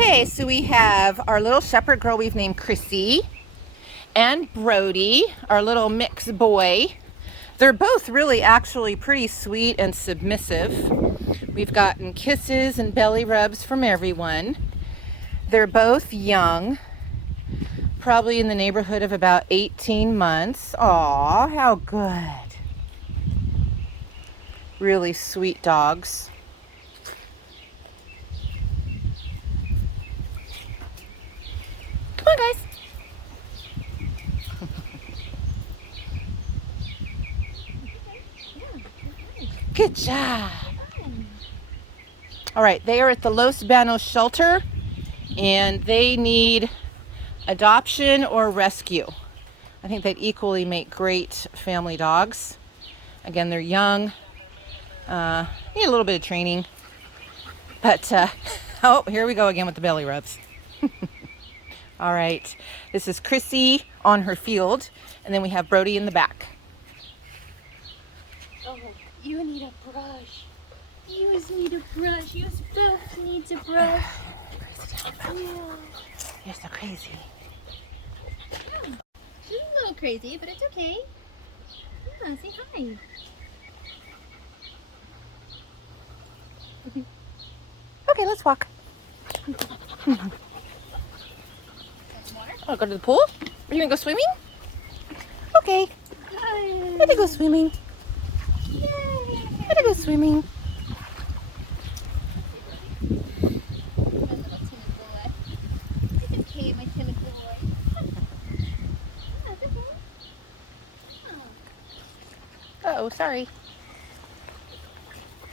Okay, so we have our little shepherd girl we've named Chrissy and Brody, our little mixed boy. They're both really actually pretty sweet and submissive. We've gotten kisses and belly rubs from everyone. They're both young, probably in the neighborhood of about 18 months. Aw, how good. Really sweet dogs. Come on, guys. Good job. All right, they are at the Banos shelter, and they need adoption or rescue. I think they'd equally make great family dogs. Again, they're young, need a little bit of training, but oh, here we go again with the belly rubs. All right, this is Chrissy on her field, and then we have Brody in the back. Oh, you need a brush. You need a brush. You both need a brush. Yeah. You're so crazy. Yeah. She's a little crazy, but it's okay. Yeah, say hi. Okay, let's walk. Oh, go to the pool? Are you gonna go swimming? Okay. Let me go swimming. Yay! Let me go swimming. My little timid boy. It's okay, my timid boy. Yeah, it's okay. Oh. Uh-oh, sorry.